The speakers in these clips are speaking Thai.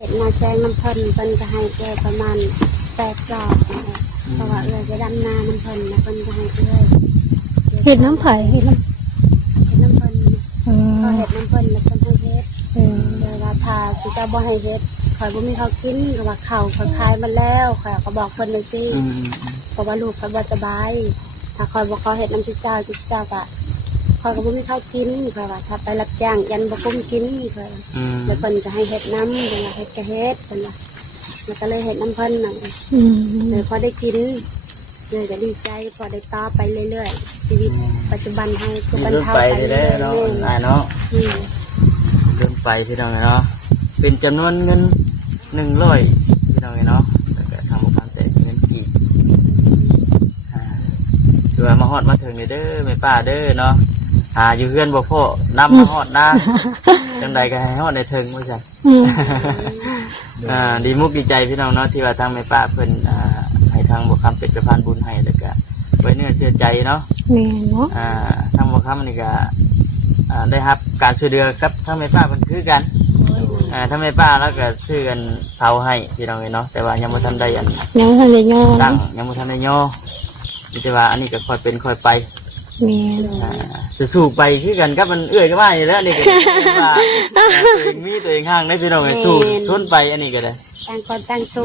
เห็ดนาแซงน้ำเพิ่นเพิ่นจะให้เกลือประมาณ8 จอกเพราะว่าจะดำนาน้ำเพิ่นนะเพิ่นจะให้เกลือ เห็ดน้ำไผ่เห็ดน้ำ เห็ดน้ำเพิ่นพอเห็ดน้ำเพิ่นแล้วเพิ่นให้เฮ็ดเลยว่าถ้าสิจะบ่ให้เฮ็ดข่อยบ่มีข้าวกินก็ว่าข้าวข่อยขายมันแล้วข่อยก็บอกเพิ่นเลยสิเพราะว่าลูกข่อยบ่สบายถ้าข่อยบ่ขอเฮ็ดน้ำจิตเจ้าก็ข่อยก็บ่มีข้าวกินข่อยว่าถ้าไปรับจ้างยันบ่คุ้มกินข่อยแล้วเพิ่นก็ให้เฮ็ดน้ำเพิ่นว่าเฮ็ดก็เฮ็ดเพิ่นว่าแล้วก็เลยเฮ็ดน้ำเพิ่นน่ะเลยพอได้กินเลยก็ดีใจพอได้ต่อไปเรื่อยๆชีวิตปัจจุบันให้คือบรรเทาไปเรื่อยๆเนาะเนาะเริ่มไปพี่น้องเนาะเป็นจำนวนเงิน100พี่น้องเนาะแล้วก็ทำการแต่เงินกีบคือว่ามาฮอดมาถึงเด้อแม่ป้าเด้อเนาะอยู่เฮือนบ่พ่อนำมาฮอดนะจังใดก็ให้ฮอดได้ถึงว่าซั่นดีมุกดีใจพี่น้องเนาะที่ว่าทางแม่ป้าเพิ่นให้ทางบ่คำเป็นสะพานบุญให้แล้วก็ไว้เนื้อเชื่อใจเนาะแม่เนาะทางบ่คำนี่ก็ได้รับการช่วยเหลือกับทางแม่ป้าเพิ่นคือกันทางแม่ป้าแล้วก็ซื้อกันเสาให้พี่น้องเนาะแต่ว่ายังบ่ทันได้ยังทันได้ย่อตั้งยังบ่ทันได้ย่อมีแต่ว่าอันนี้ก็ค่อยเป็นค่อยไปแม่สู้ไปคือกันกับมันเอื้อยก็ว่าอยู่แล้วนี่ก็ว่าตัวเองมีตัวเองห่างได้พี่น้องสู้ทนไปอันนี้ก็ได้ตั้งคนตั้งสู้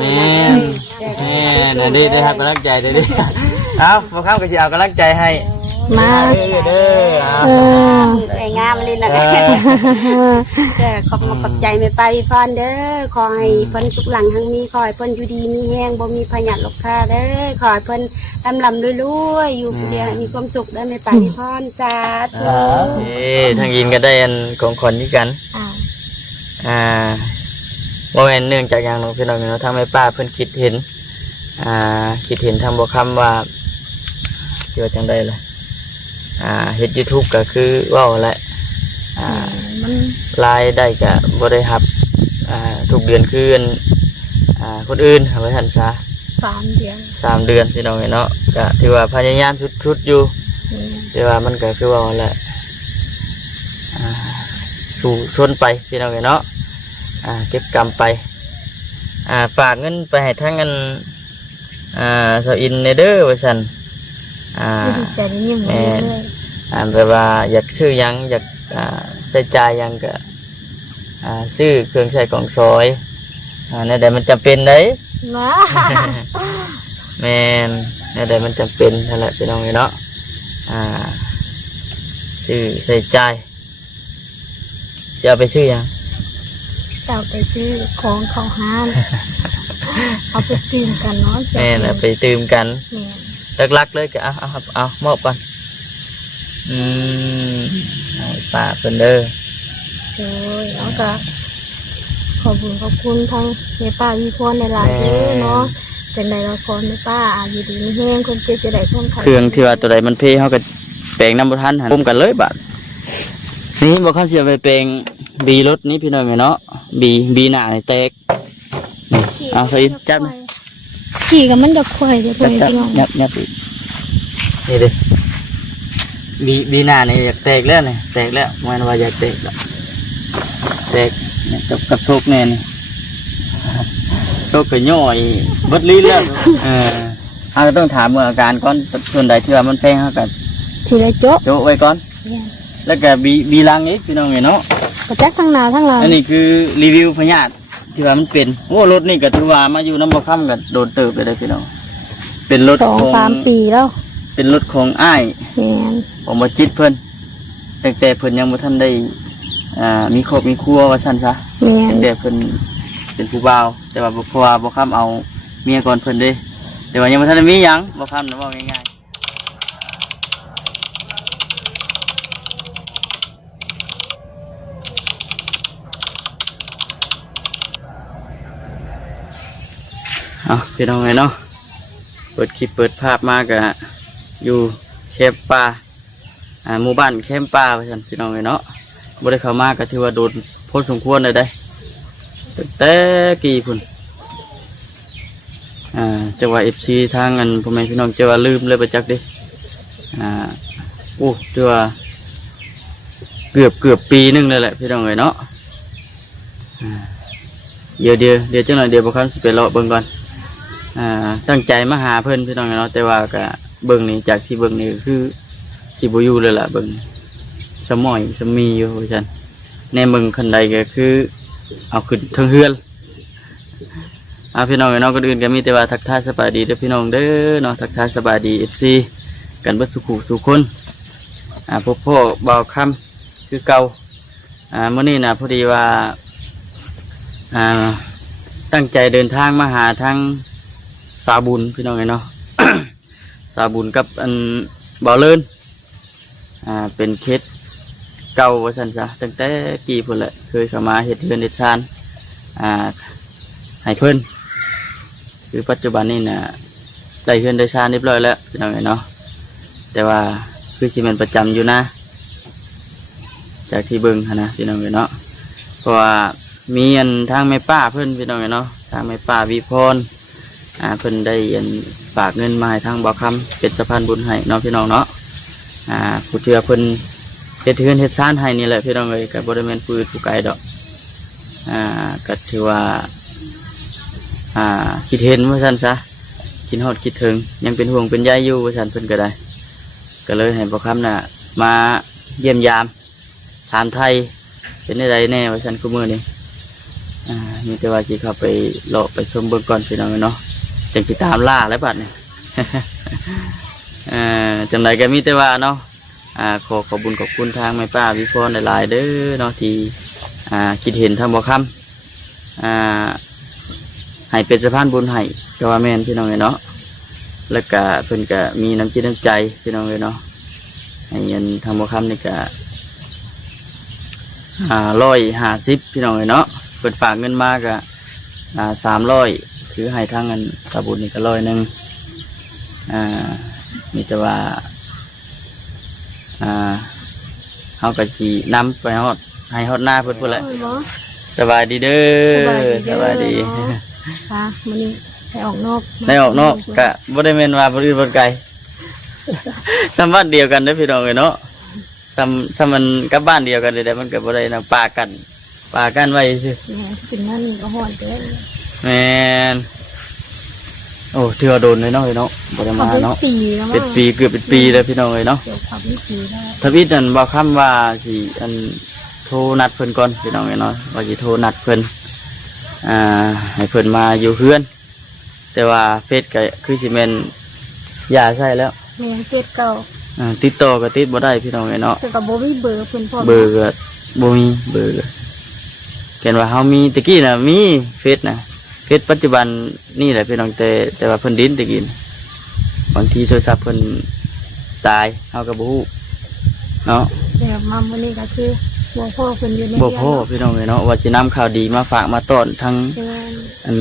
นะได้ครับกำลังใจได้ดิเอาบ่คำก็สิเอากำลังใจให้มาเด้อไอ้งามเลยนะขอบใจแม่ป้าพี่พรเด้อขอให้เพิ่นสุขหลังทั้งนี้ขอให้เพิ่นอยู่ดีมีแห้งบ่มีพยาธิโรคค่าเด้อขอให้เพิ่นลำรวยๆอยู่ผู้เดียวมีความสุขเด้อแม่ป้าพี่พรสาธุทางยินก็ได้อันของคนนี้กันว่าแม่นเนื่องจากอย่างน้องพี่น้องเนาะทางแม่ป้าเพิ่นคิดเห็นทางบ่คำว่าเกี่ยวจังได้เลยเฮ็ด YouTube ก็คือว่าแหละรายได้ก็บ่ได้รับทุกเดือนคือคนอื่นเอาไว้ทันซะ3 เดือน3 เดือนพี่น้องเนาะก็ถือว่าพยายามชุดอยู่แต่ว่ามันก็คือว่าแหละสู่ชนไปพี่น้องเนาะเก็บกรรมไปฝากเงินไปให้ทั้งเงินสาวอินเนเดอร์ไว้ซั่นดีใจได้ยิ้มเลยแปลว่าอยากซื้อยังอยากใช้จ่ายยังก็ซื้อเครื่องใช้ของซอยในใดมันจำเป็นได้แม่นในใดมันจำเป็นนั่นแหละพี่น้องเนาะซื้อใช้จ่ายจะเอาไปซื้อยังจะเอาไปซื้อของเข้าห้างเอาไปตื่มกันเนาะแม่น่ะไปตื่มกันลักๆเลยก็เอามอบกันป้าเป็นเด้อโอ้ยแล้วก็ขอบคุณทั้งแม่ป้าพี่พรในร้านเนาะเป็นไรละครแม่ป้าอยู่ดีมีแห้งคนเจ็บจะได้คนไข้เครื่องที่ว่าตัวใดมันเพ่เขาก็แปลงน้ำบุทันพุ่มกันเลยบัดนี่บอกเขาเสียไปแปลงบีรถนี้พี่น้องเนาะบีหน้าในแตกเอาใส่จับขี่กับมันจะควายเดี๋ยวไปพี่น้องยับอีกนี่ดิบีหน้านี่อยากแตกแล้วนี่แตกแล้วมันว่าอยากแตกแล้วแตกกับโชคแน่นี่โชคก็ย่อยบดลิ้นแล้วเราต้องถามอาการก่อนส่วนใดที่ว่ามันแพงเขากันทีละโจ๊ไว้ก่อนแล้วก็บีลังอีกพี่น้องเนาะกระจักทั้งหน้าทั้งหลังอันนี้คือรีวิวพยาธิที่ว่ามันเป็นโอ้รถนี่ก็ถือว่ามาอยู่น้ำบ่ค่ำกันโดนเติบเลยพี่น้องเป็นรถ2-3 ปีแล้วเป็นรถของอ้ายผมมาจิตเพิ่นแต่เพิ่นยังบ่ทันได้มีครอบมีครัวว่าซั่นซะแต่เพิ่นเป็นผู้บ่าวแต่ว่าบ่ค่ำเอาเมียก่อนเพิ่นเด้แต่ว่ายังบ่ทันได้มีหยังบ่ค่ำนะว่าง่ายพี่น้องเนาะเปิดคลิปเปิดภาพมากะอยู่แคมป์ป่าหมู่บ้านแคมป์ป่าไปสันพี่น้องเนาะบ่ได้เข้ามากะถือว่าโดนพอสมควรเลยได้แต่กี่พุ่นจังหวะ FC ทางอันพ่อแม่พี่น้องจะว่าลืมเลยไปจักดิถือว่าเกือบปีนึงเลยแหละพี่น้องเนาะ เดี๋ยวจังหน่อยเดี๋ยวบ่ครับสิไปเลาะเบิ่งก่อนตั้งใจมาหาเพิ่นพี่น้องเนาะแต่ว่าก็เบิ่งนี่จากที่เบิ่งนี่คือสิบ่อยู่เลยล่ะเบิ่งสมอยสมีอยู่ว่าซั่นแน่เบิ่งคันใดก็คือเอาขึ้นเทิงเฮือนพี่น้องเนาะก่อนอื่นก็มีแต่ว่าทักทายสบายดีเด้อพี่น้องเด้อเนาะทักทายสบายดี FC กันเบิดสุขุสุคนพบพ่อบ่าวค่ำคือเก่ามื้อนี้น่ะพอดีว่าตั้งใจเดินทางมาหาทั้งสาบุญพี่น้องเนาะ สาบุญกับอันบ่าวเลินเป็นเคสเก่าว่าซั่นซะตั้งแต่ปีพุ่นแหละเคยเข้ามาเฮ็ดเรือนเฮ็ดชานให้เพิ่นคือปัจจุบันนี้น่ะได้เรือนได้ชานเรียบร้อยแล้วพี่น้องเนาะแต่ว่าคือสิแม่นประจำอยู่นะจากที่เบิ่งนะพี่น้องเนาะเพราะว่ามีอันทางแม่ป้าเพิ่นพี่น้องเนาะทางแม่ป้าวิพรเพิ่นได้อันฝากเงินมาให้ทางบ่าวคำเป็นสะพานบุญให้เนาะพี่น้องเนาะผู้เชื่อเพิ่นเฮ็ดเฮือนเฮ็ดซ่านให้นี่แหละพี่น้องเอ้ยก็บ่ได้แม่นผู้อื่นผู้ไกลดอกก็ถือว่าคิดเห็นว่าซั่นซะคิดฮอดคิดถึงยังเป็นห่วงเป็นใยอยู่ว่าซั่นเพิ่นก็ได้ก็เลยให้บ่าวคำน่ะมาเยี่ยมยามถามไทยเป็นได้แน่ว่าซั่นคุมื้อนี้มีแต่ว่าสิเข้าไปเลาะไปชมเบิ่งก่อนพี่น้องเนาะจังสิตามล่าแล้วบัดนี้ จังไดก็มีแต่ว่าเนาะขอบุญขอบคุณทางแม่ป้าวิพรหลายๆเด้อเนาะที่คิดเห็นทางบ่คำให้เป็นสะพานบุญให้ก็ว่าแม่นพี่น้องเนาะแล้วก็เพิ่นก็มีน้ำจิตน้ำใจพี่น้องเนาะให้เงินทางบ่คำนี่ก็150พี่น้องเนาะเปิดฝากเงินมากอะ300คือให้ทางเงินสาบุญนี่ก็100มีแต่ว่าเขาก็สินำไปฮอดให้ฮอดหน้าเพิ่นพุ่นแหละสบายดีเด้อสบายดีค่ะมื้อนี้ให้ออกนอกก็บ่ได้แม่นว่าบ่อื่นบ่ไกลสำบ้านเดียวกันเด้อพี่น้องเนาะสำมันกับบ้านเดียวกันเลยแต่มันก็บ่ได้นำปากันไว้ซื่อถึงนั่นก็ฮอดเด้อแม่นโอ้เทื่อโดนเลยเนาะบ่ได้มาเนาะเป็นปีเกือบเป็นปีแล้วพี่น้องเนาะทวิตนั่นบ่คำว่าสิอันโทรนัดเพิ่นก่อนพี่น้องเนาะว่าสิโทรนัดเพิ่นให้เพิ่นมาอยู่เฮือนแต่ว่าเฟซก็คือสิแม่นยาใช่แล้วแม่นเฟซเก่าติดต่อก็ติดบ่ได้พี่น้องเนาะก็บ่มีเบอร์เพิ่นพร้อมเบอร์ก็บ่มีเบอร์เห็นว่าเฮามีตะกี้น่ะมีเฟซนะเฟซปัจจุบันนี่แหละพี่น้องแต่ว่าเพิ่นดิ้นตะกี้บางทีโทรศัพท์เพิ่นตายเฮาก็บ่ฮู้เนาะแต่มามื้อนี้ก็คือบ่พ่อเพิ่นอยู่ในบ่พ่อพี่น้องเนาะว่าสินำข่าวดีมาฝากมาต้อนทั้งอัน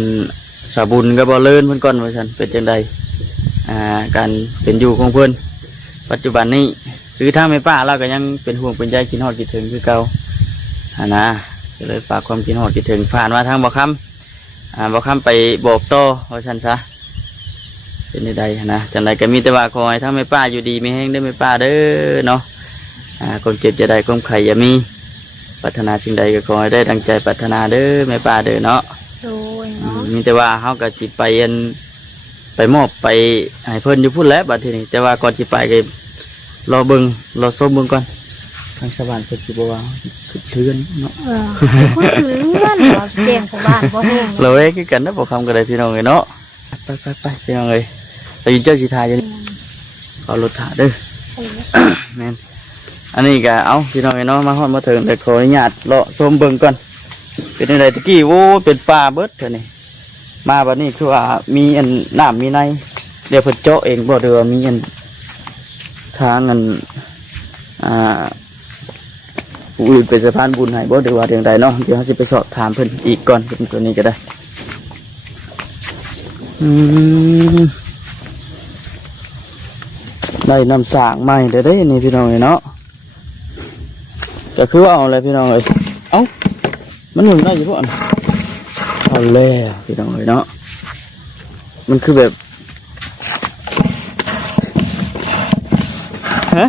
สาบุญก็บ่เลินเพิ่นก่อนว่าซั่นเป็นจังไดการเป็นอยู่ของเพิ่นปัจจุบันนี้คือทางแม่ป้าเราก็ยังเป็นห่วงเป็นใยคิดฮอดคิดถึงคือเก่านะก็เลยฝากความคิดฮอดคิดถึงผ่านมาทางบ่คำบ่คำไปบอกต่อว่าซั่นซะเป็นใดนะจังไดก็มีแต่ว่าขอให้ทางแม่ป้าอยู่ดีมีแฮงเด้อแม่ป้าเด้อเนาะคนเจ็บจะได้ความไข่อย่ามีปรารถนาสิ่งใดก็ขอให้ได้ดังใจปรารถนาเด้อแม่ป้าเด้อเนาะมีแต่ว่าเฮาก็สิไปมอบไปให้เพิ่นอยู่พุ่นแล้วบัดทีนี้แต่ว่าก่อนสิไปก็รอส้มเบิ่งก่อนทางชาวบ้านเพิ่นสิบ่ว่าคือเทือนเนาะคือเทือนแจ้งชาวบ้านบ่แห้งเราเอ้คือกันนะบ่คำก็ได้พี่น้องเอ้ยเนาะไปพี่น้องเอ้ยไปอยู่เจ้าสิทาอยู่ขอรถถ่าเด้อแม่นอันนี้ก็เอาพี่น้องเอ้ยเนาะมาฮอดมาถึงแต่ขออนุญาตเลาะส้มเบิ่งก่อนเป็นจังได๋ตะกี้โอ้เป็นป่าเบิดเท่านี้มาบัดนี้คือว่ามีอันน้ำมีในเดี๋ยวเพิ่นเจาะเองบ่เด้อมีอันทางอันผู้อื่นเป็นสะพานบุญให้บ่เด้อว่าจังไดเนาะเดี๋ยวเฮาสิไปสอบถามเพิ่นอีกก่อนเป็นตัวนี้ก็ได้ได้น้ำสางใหม่เด้อนี่พี่น้องเนาะก็คือว่าเอาอะไรพี่น้องเอ้ยเอ้ามันหนึ่งได้อยู่บ่เอาแล้วพี่น้องเนาะมันคือแบบฮะ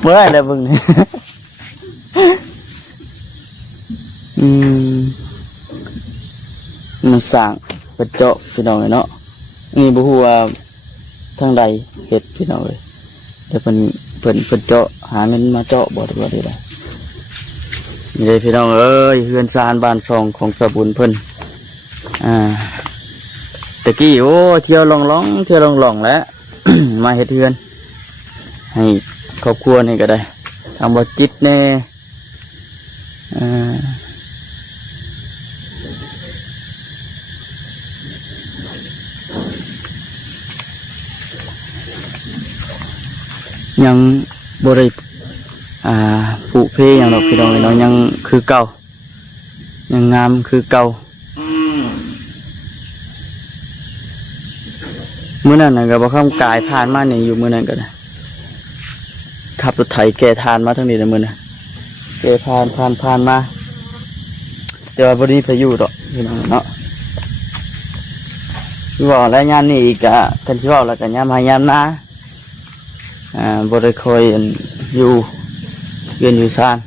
เมื่อไรเบิ่งนี่ มันสร้างเป็นเจาะพี่น้องเลยเนาะนี่บ่ฮู้ว่าทางใดเฮ็ดพี่น้องเลยแต่เพิ่นเจาะหาเงินมาเจาะบ่ได้บ่ได้นี่เลยพี่น้องเอ้ยเฮือนซานบ้านซองของสะบุญเพิ่นตะกี้โอ้เที่ยวล่องๆเที่ยวล่องๆแล้ว มาเฮ็ดเฮือนให้ครอบครัวนี่ก็ได้ทำบ่จิตแน่ยังบ่ได้ผูกเพอย่างดอกพี่น้องเนาะยังคือเก่ายังงามคือเก่ามื้อนั้นน่ะก็บ่คำกายผ่านมานี่อยู่มื้อนั้นก็ได้ขับรถไถแก่ทานมาทั้งนี้เลยมื้อน่ะแก่ผ่านมาแต่ว่าบ่ได้พายุดอกพี่น้องเนาะคือว่าแล้วยามนี้อีกก็กันสิเว้าแล้วก็ยามหายามนาบ่ได้ค่อยอยู่เรียนอยู่ซ่าน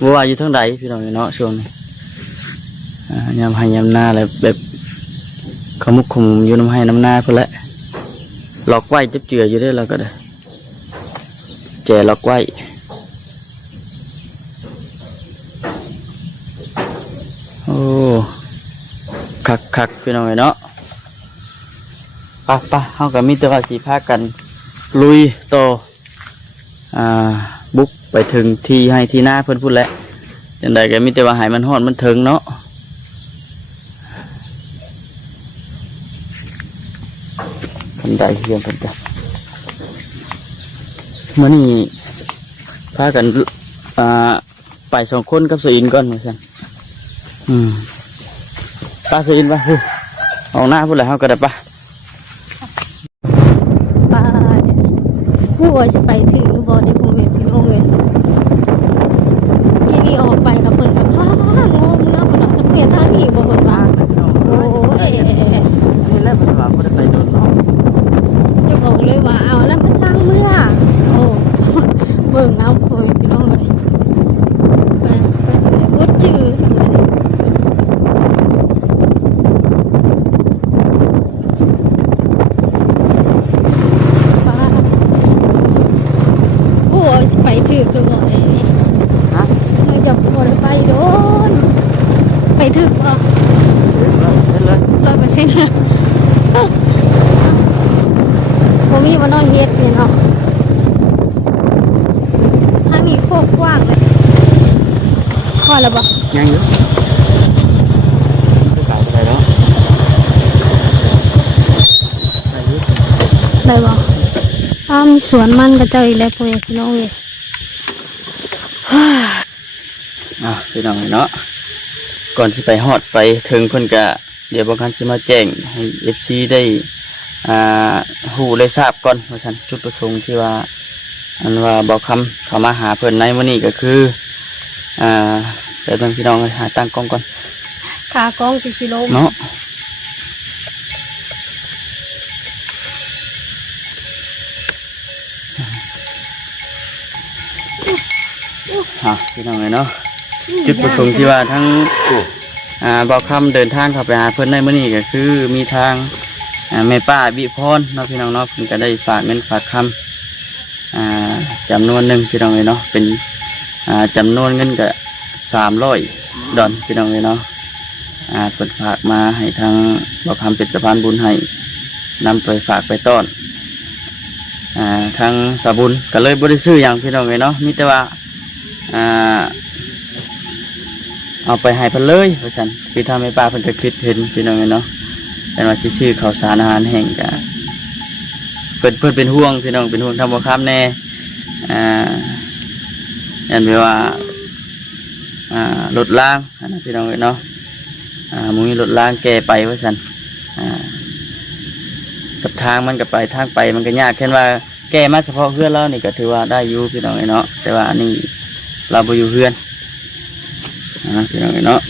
บ่ว่าอยู่ทางใดพี่น้องเนาะช่วงนี้ยามให้ยามนาแล้วแบบขมุกขมุมอยู่น้ำให้น้ำนาพุ่นแหละล็อกไว้จับเจืออยู่ได้แล้วก็ได้แจล็อกไว้โอ้คักพี่น้องเนาะป่ะเฮาก็มีแต่ว่าสิพากันลุยต่อบุกไปถึงที่ให้ที่หน้าเพิ่นพูดแล้วจังใดก็มีแต่ว่าหายมันฮอดมันถึงเนาะคันใดเรื่องเพิ่นจ้ะมื้อนี้พากันไป2คนกับสอินก่อนว่าซั่นป้าสอินป่ะออกหน้าพูดแล้วเฮาก็ได้ป่ะผู้ว่าสิไปถึงบ่ได้ผู้เห็นพี่น้องเลยที่นี่ออกไปกับเพิ่นก็งงเงาเพิ่นจะเปลี่ยนทางนี้บ่เพิ่นว่าโอ้ยนี่แหละเพิ่นว่าบ่ได้ไปโดนเนาะเจ้าของเลยว่าเอาแล้วมันทางเมื่อโอ้เบิ่งเอาโอยพี่น้องเลยบ่จื้อไปถือตัวบ่อยนี่เราจะบ่ได้ไปโดนไปถือบ่100%เลยบ่มีบ่น้อยเฮ็ดนี่เนาะทางนี้โคกกว้างเลยพอแล้วบ่ยังอยู่ไปขายไปแล้วได้บ่สวนมันก็เจ้าอีกแล้วพ่อพี่น้องเลยพี่น้องเนาะก่อนสิไปฮอดไปถึงเพิ่นก็เดี๋ยวบางครั้งสิมาแจ้งให้ FC ได้ฮู้ได้ทราบก่อนว่าซั่นจุดประสงค์ที่ว่าอันว่าบอกคำเข้ามาหาเพิ่นในมื้อนี้ก็คือเดี๋ยวพี่น้องหาตั้งกล้องก่อนขากล้องสิลงเนาะพี่น้องเนาะจุดประสงค์ที่ว่าทั้งบอกคำเดินทางเข้าไปหาเพื่อนในมื้อนี้ก็คือมีทางแม่ป้าบิพรเนาะพี่น้องเนาะเพิ่นก็ได้ฝากเงินฝากคำจำนวนหนึ่งพี่น้องเนาะเป็นจำนวนเงินก็$300พี่น้องเนาะเพิ่นฝากมาให้ทางบอกคำเป็นสะพานบุญให้นำไปฝากไปต้อนทางสะบุญก็เลยบริสุทธิ์อย่างพี่น้องเนาะมีแต่ว่าเอาไปให้เพิ่นเลยเพราะฉะนั้นคือทำให้ป้าเพิ่นก็คิดเห็นพี่น้องเนาะแต่ว่าชื่อข้าวสารอาหารแห้งก็เพิ่นเป็นห่วงพี่น้องเป็นห่วงทำบ่ค้ำแน่ยันไปว่ารถล้างนะพี่น้องเนาะมึงมีรถล้างแก่ไปเพราะฉะนั้นกับทางมันก็ไปทางไปมันก็ยากแค่ว่าแก้มาเฉพาะเพื่อนเรานี่ก็ถือว่าได้อยู่พี่น้องเนาะแต่ว่าอันนี้เราไปอยู่เพื่อนพี่น้องเนาะ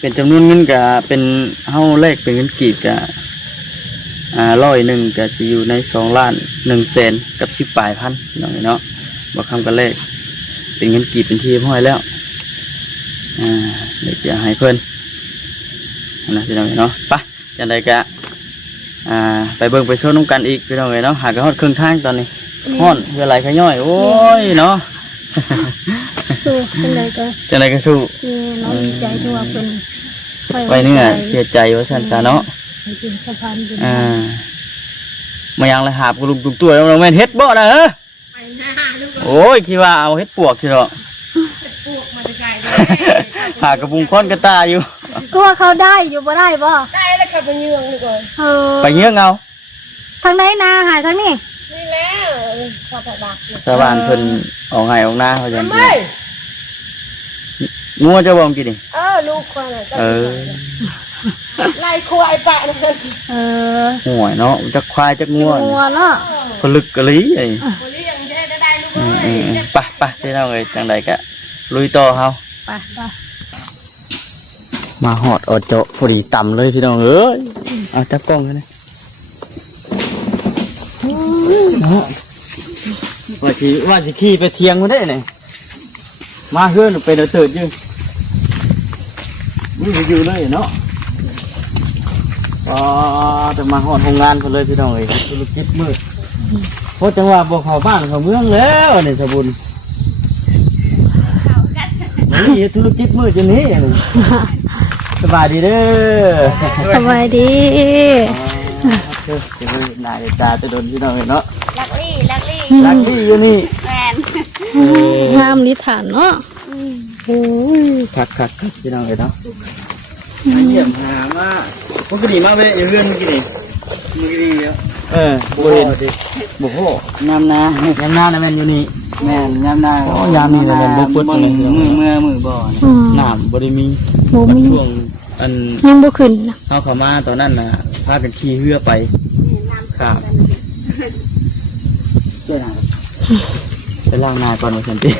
เป็นจำนวนเงินก็เป็นเฮาเลขเป็นเงินกีบก็100ก็สิอยู่ใน2,100,000กับ10ปลายพันพี่น้องเนาะบ่คำกันเลขเป็นเงินกีบเป็นที่ห้อยแล้วเดี๋ยวจะให้เพิ่น นะพี่น้องเนาะไปจังไดก็ไปเบิ่งไปโซนน้ำกันอีกพี่น้องเนาะหากฮอดครึ่งทางตอนนี้ฮ้อนเวลาขย่อยโอ้ยเนาะ สู้จังไดก็ จังไดก็สู้ นี่น้องดีใจที่ว่าเพิ่น ไปเนี่ยเสียใจว่าซั่นซะเนาะ ให้เป็นสะพานบุญ มายังเลยหาบกระลุกตุ้งตัวแล้วเราแม่นเฮ็ดบ่นะเฮ้อโอ้ยคิดว่าเอาเฮ็ดปวกคิดหรอหากระปุงค้อนกระตาอยู่ ก็ว่าเขาได้อยู่บ่ได้บ่ ได้แล้วค่ะไปเยืองดีกว่า ไปเงี้ยเอา ทางไหนนาหายทางนี้ นี่แล้วพอถัดบัก สะบานเพิ่นออกไห้ออกหน้าเขาจัง ไม่ งัวจะบ่มกินนี่ ลูกคนน่ะ เออ ไล่ควายปะนั่น ห่วยเนาะจักควายจักงัว งัวเนาะ คนลึกกะลีไอ้ คนนี้ยังได้ลูกเอ้ย ไปที่เราเลยจังใดกะลุยต่อเฮา ไป มาหอดอดเจาะพอดีต่ำเลยพี่น้องเอ้ยเอาจับกล้องกันเลยว่าสิขี่ไปเทียงมาได้ไงมาเฮือนไปเดือดตื่นอยู่นี่อยู่เลยเนาะจะมาหอดโรงงานกันเลยพี่น้องเอ้ยธุรกิจมืดเพราะจังหวะบอกเขาบ้านเขาเมืองแล้วเนี่ยสบุญนี่ธุรกิจมืดจะนี้สบายดีเด้อ สบายดี จะไปหน้าตาจะโดนพี่น้องเนาะ ลักลี่ ลักลี่อยู่นี่ แมน งามนิทานเนาะโอ้ย คักพี่น้องเนาะเยี่ยมหามาพวกนี้มาเว้ยอยู่เรือนเมื่อกี้นี่บุเห็นบุโหยามนานะแม่นอยู่นี่แม่นยามนายามนี่แม่นบุเปิดมือบ่อน้ำบ่ได้มี บ่มี ช่วงอัน ยังบ่ขึ้นนะ เฮาเข้ามาตอนนั้นน่ะพากันขี่เรือไปครับเจ้าหน้าไปล้างนาก่อนว่าซั่นติ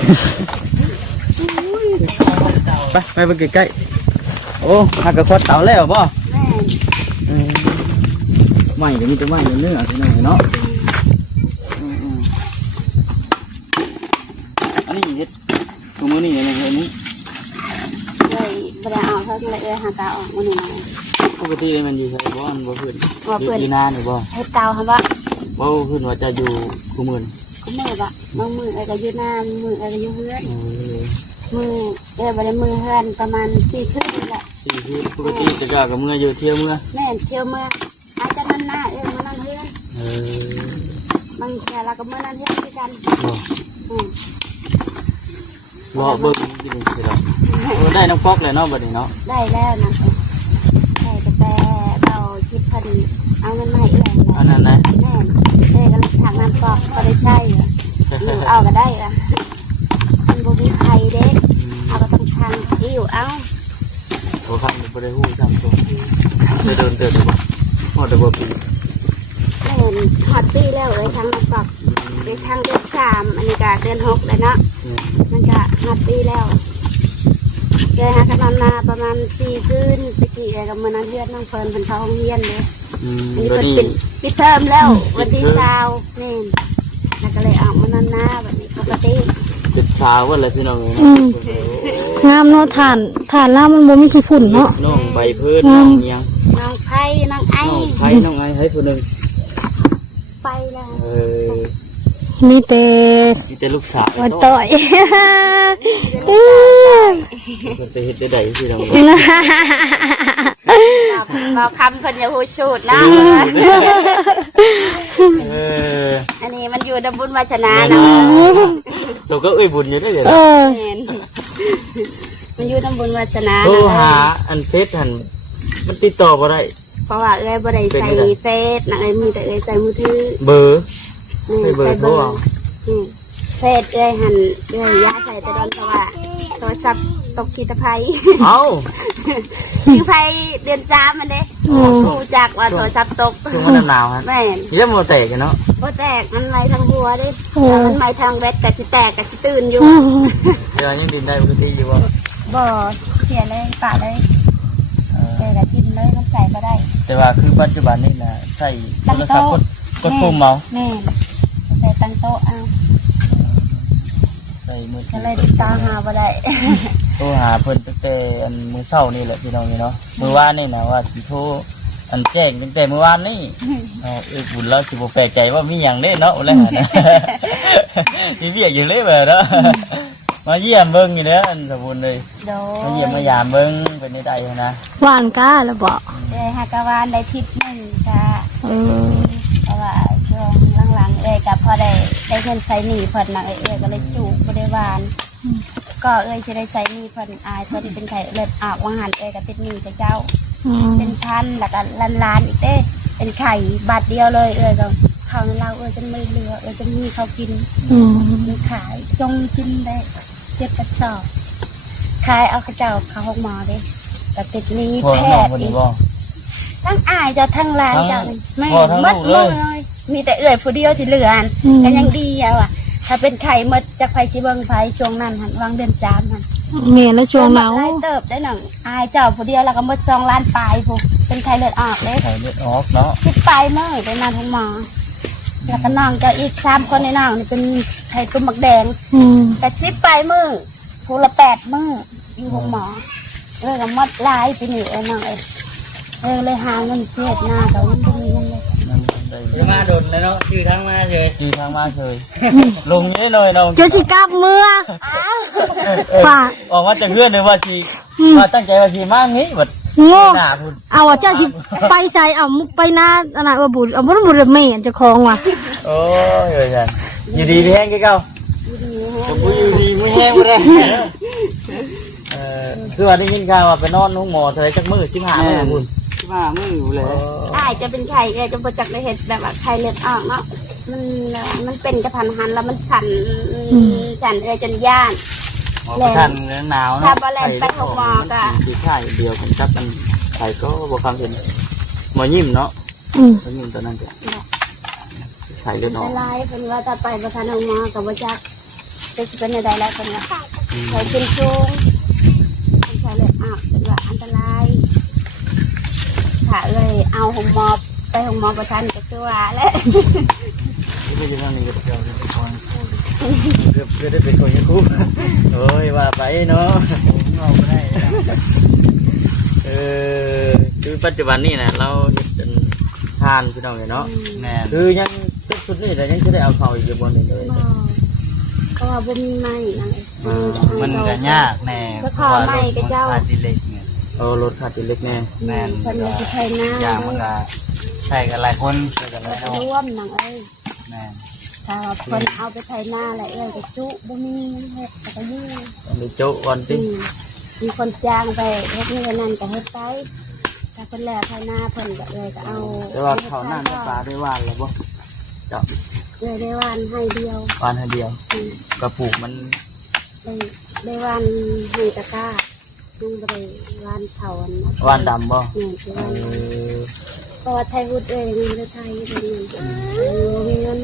ไปเบิ่งใกล้ๆโอ้หากระคดเต่าแล้วบ่ แม่น ไม่เดี๋ยวมีแต่ไม่เนื้อที่นั่นเนาะอันนี้เฮ็ดตัวมือนี่อะไรแบบนี้ เลยบ่ได้เอาเท่าเลยหากาออกมื้อนี้ ปกติมันอยู่ใส่บ่อนบ่ขึ้น ว่าเพิ่น อยู่นานหรือบ่ เฮ็ดเตาหั่นบ่ บ่ขึ้นว่าจะอยู่คู่มื้อ ก็มื้อบ่บางมื้อก็อยู่หน้ามื้อก็อยู่เฮือนมื้อบ่ได้มื้อเฮือนประมาณ4คืนนี่แหละ สี่คือปกติจะกับมื้ออยู่เที่ยวมื้อ แม่นเที่ยวเมื่ออาจจะนั่นหน้ามื้อนั้นเฮือน เออบ างเที่ยเราก็มื้อนั้นเฮือนคือกัน รอเบิ่งกินสิล่ะได้น้ำฟอกแล้วเนาะบัดนี้เนาะ ได้แล้วนะได้แต่เราคิดพอดีเอาเงินมาให้เอง อันนั้นนะ แม่ก็เลยทางน้ำปอกก็ได้ใช่อยู่เอาก็ได้ละมันบ่มีใครเด้เอาก็ต้องทางอยู่เอา บ่คันบ่ได้ฮู้ซ้ำตัวได้เดินเติบบ่ฮอดแต่บ่ปี แม่หอดปีแล้วเลยทางน้ำปอกเลยทางเดือน3อันนี้ก็เดือน6เลยเนาะมันก็หอดปีแล้วแกหาขนมนาประมาณ4คืนตะกี้เลยก็มื้อนั้นเฮือนน้องเพิ่นเพิ่นเข้าโรงเรียนเลยนี่ บัด เพิ่น นี้ ปิดเทอมแล้ววันที่20นี่แล้วก็เลยเอามื้อนั้นนาแบบนี้ปกติ เจ็ดสาวว่าอะไรพี่น้องเนาะ งามเนาะฐานล่ามันบ่มีขี้ฝุ่นเนาะ น้องใบเพิ่นน้องเมียง น้องไผ่น้องไอ้ น้องไผ่น้องไอ้ให้ผู้หนึง ไปแล้ว มีแต่ มีแต่ลูกสาว ว่าต่อย เพิ่นไปเฮ็ดได้ใดพี่น้อง เราคำเพิ่นอย่าพูดชูดนะ อันนี้มันอยู่ในบุญวาสนาเนาะ โซก็เอ้ยบุญอยู่ได้เด้อ เห็นมันอยู่ในบุญวาสนา โทรหาอันเฟซหันมันติดต่อบ่ได้ เพราะว่าเอ้ยบ่ได้ใส่เฟซนะเอ้ยมีแต่เอ้ยใส่มือถือ เบอร์ให้เบอร์โทรเอา เฟซเอ้ยหันเอ้ยยาใส่แต่ดอนเพราะว่าโทรศัพท์ตกขีตภัย เอ้า ขีตภัยเดือน3มันเด้รู้จักว่าโทรศัพท์ตก ช่วงมันหนาวฮะ แม่น สิจะบ่แตกกันเนาะ บ่แตกมันไหลทางหัวเด้มันไหลทางแวดกะสิแตกกะสิตื่นอยู่ เดี๋ยวยังดินได้ปกติอยู่บ่ บ่เสียเลยปะเลยเจอกะทิมเลยมันใส่บ่ได้ แต่ว่าคือปัจจุบันนี่น่ะใช้โทรศัพท์กดปุ่มเอา แม่ใส่ตั้งโต๊ะเอา ใส่มือ ก็เลยติดตามหาบ่ได้ โทรหาเพิ่นตั้งแต่อันมื้อเช้านี่แหละพี่น้องนี่เนาะมื้อวานนี่นะว่าสิโทรอันแจ้งตั้งแต่มื้อวานนี่บุญแล้วสิบ่แปลกใจว่ามีหยังเด้เนาะแล้วหั่นนะ สิเวียกอยู่เลยแบบเนาะมาเยี่ยมเบิ่งอยู่เด้ออันสมบูรณ์เลย โด มาเยี่ยมมายามเบิ่งเป็นได้ได้นะ หวานก้าแล้วบอก ได้หากะวานได้ทิศหนึงจ้ะ เพราะว่าช่วงหลังๆกับพอได้เงินใช้หนี้เพิ่นน่ะก็เลยจูบบ่ได้หวาน ก็สิได้ใช้หนี้เพิ่นอายเพิ่นเป็นไข้เลือดออกว่าหันก็ติดหนี้กับเจ้า เป็นพันแล้วก็ล้านๆอีกเด้เป็นไข่บาทเดียวเลยก็ข้าวในเราจะไม่เหลือจะมีเขากินมีขายจงกินได้7 กระสอบขายเอาข้าเจ้าเขาห้องหมอเด้ก็ติดหนี้ พ่อ แพ น้อง ทย์ คน อี นี้ ก บ่ ทั้งอายจะทั้งลายจะไม่ พ่อทั้งลูกเลย มีแต่ผู้เดียวที่เหลือก็ยังดีอ่ะถ้าเป็นไข่หมดจากไฟชิเบิงไฟช่วงนั้นหันวางเดือน3หัน เมียแล้วช่วงหนาว ได้เติบได้หนังอายเจ้าผู้เดียวแล้วก็หมด2 ล้านปลายผู้เป็นไข่เลือดออกเลย ไข่เลือดออกเนาะ คิดปลายมือไปนานทั้งหมอแล้วก็น้องเจ้าอีก3 คนในน้องนี่เป็นไข่ตุ้มหมักแดงแต่คิดปลายมือผู้ละ8 มืออยู่ห้องหมอเลยก็หมดลายไปนี่น้องเลยหาเงินเสียหน้าเขาไม่มีเงินเลย มาโดนแล้วเนาะชื่อทั้งมาเลย จีทางมาเฉยลงนี้เลยน้อง เจ้าสิกลับเมื่อป่า ออกมาจากเพื่อนเลยว่าชีว่าตั้งใจว่าชีมากนี้แบบ โง่ หน้าพุ่น เอาว่าเจ้าสิไปใส่เอาไปหน้าอันนั้นบุญเอาบ่บุญแม่เจ้าของว่ะ โอ้ยเอ้ยจันอยู่ดีพี่แห้งกี่เก้า ผมอยู่ดีไม่แห้งไม่ได้ คือว่าได้ยินข่าวว่าไปนอนนุ่งหมอเธอจักมือ15 มื้อพุ่น มามืออยู่เลย อายจะเป็นไข่จะประจักษ์ได้เห็ดแบบว่าไข่เลือดออกเนาะมันเป็นกระทันหันแล้วมันสั่นจนย่าน หมอท่านหนาว ถ้า เนาะ บอลแลนไปหกหมอก็ คือข่ายเดียวผมจับมันไข่ก็บ่คำเห็นหมอยิ้มเนาะหมอยิ้มตอนนั้นจ้ะไข่เลือดออก ละลายเป็นว่าถ้าไปประธานหกหมอกับว่าจักจะเป็นอะไรแล้วเป็นว่าไข่เป็นช่วงไข่เลือดออกเป็นว่าอันตรายถ้าเอาหกหมอไปหกหมอประธานก็คือว่าแล้ว ที่ไม่ใช่ทางนี้ก็เดียวจะเป็นคนเกือบได้เป็นคนยังคู่โอ้ยว่าไปเนาะผมเอาไม่ได้คือปัจจุบันนี่นะเราเป็นทานพี่น้องเนาะแม่คือยังทุกชุดนี่แต่ยังจะได้เอาเขาอีกบนนี้เลย เพราะว่าบ่มีไม้นั่นเอง มันก็ยากแน่ขาดดิเล็กเนี่ย โอ้รถขาดเล็กแน่ แม่น เพิ่นสิไทยหน้า อย่างมันก็ใช่กันหลายคนใช่กันหลายคน ร่วมหนังแม่น ถ้าเพิ่นเอาไปไทยหน้าแล้วก็จุบ่มีเฮ็ดก็อยู่ มีโจ๊กวันติ้ง มีคนจ้างไปเฮ็ดนี่นั่นก็เฮ็ดไปถ้าเพิ่นแล้วไทยหน้าเพิ่นก็ก็เอา แต่ว่าเขาหน้าปลาได้วานแล้วบ่เจาะ ได้วานให้เดียว วานให้เดียวกระปุกมัน ได้วานให้ตะกร้าลุงบ่ได้วานเฒ่าว านดำบ่ นี่คือวานเพราะว่าไทยวุฒิเงินไทยมีเงิน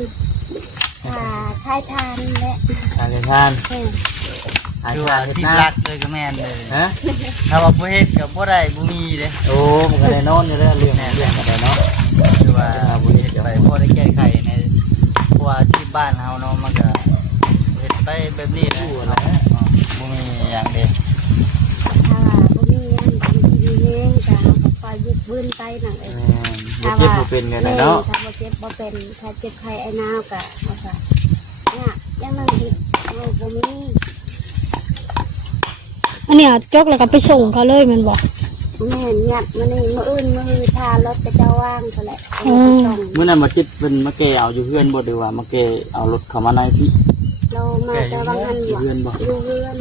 ค่าทานและ ทานทาน คือว่าที่รักเลยก็แม่นเลย ฮะ ถ้าว่าบ่เฮ็ดก็บ่ได้บ่มีเด้ โอ้มันก็ได้นอนอยู่แล้วเรื่องกันได้เนาะ คือว่าบ่เฮ็ดไปพอได้แก้ไขในเพราะว่าที่บ้านเฮาเนาะมันก็เฮ็ดไปแบบนี้แหละบ่มีหยังเด้ ถ้าว่าบ่มีเงินมีเงินก็คอยยึดบืนไปนั่นเอง เจ็บบ่เป็นกันเนาะ ถ้าบ่เจ็บบ่เป็นถ้าเจ็บไข้ไอ้นาวก็เอาซะเนี่ยยังนั่งอีกบ่มี อันเนี้ยจกแล้วก็ไปส่งเขาเลยมันบอก แม่เงียบมื้อนี้มื้ออื่นมื้อทารถก็จะว่างซั่นแหละ มื้อนั้นมาจิตเป็นมาแกเอาอยู่เฮือนบ่ดีว่ามาแกเอารถเข้ามาในพี่ เรามาแต่บางอัน อยู่เฮือนบ่ อยู่เรือน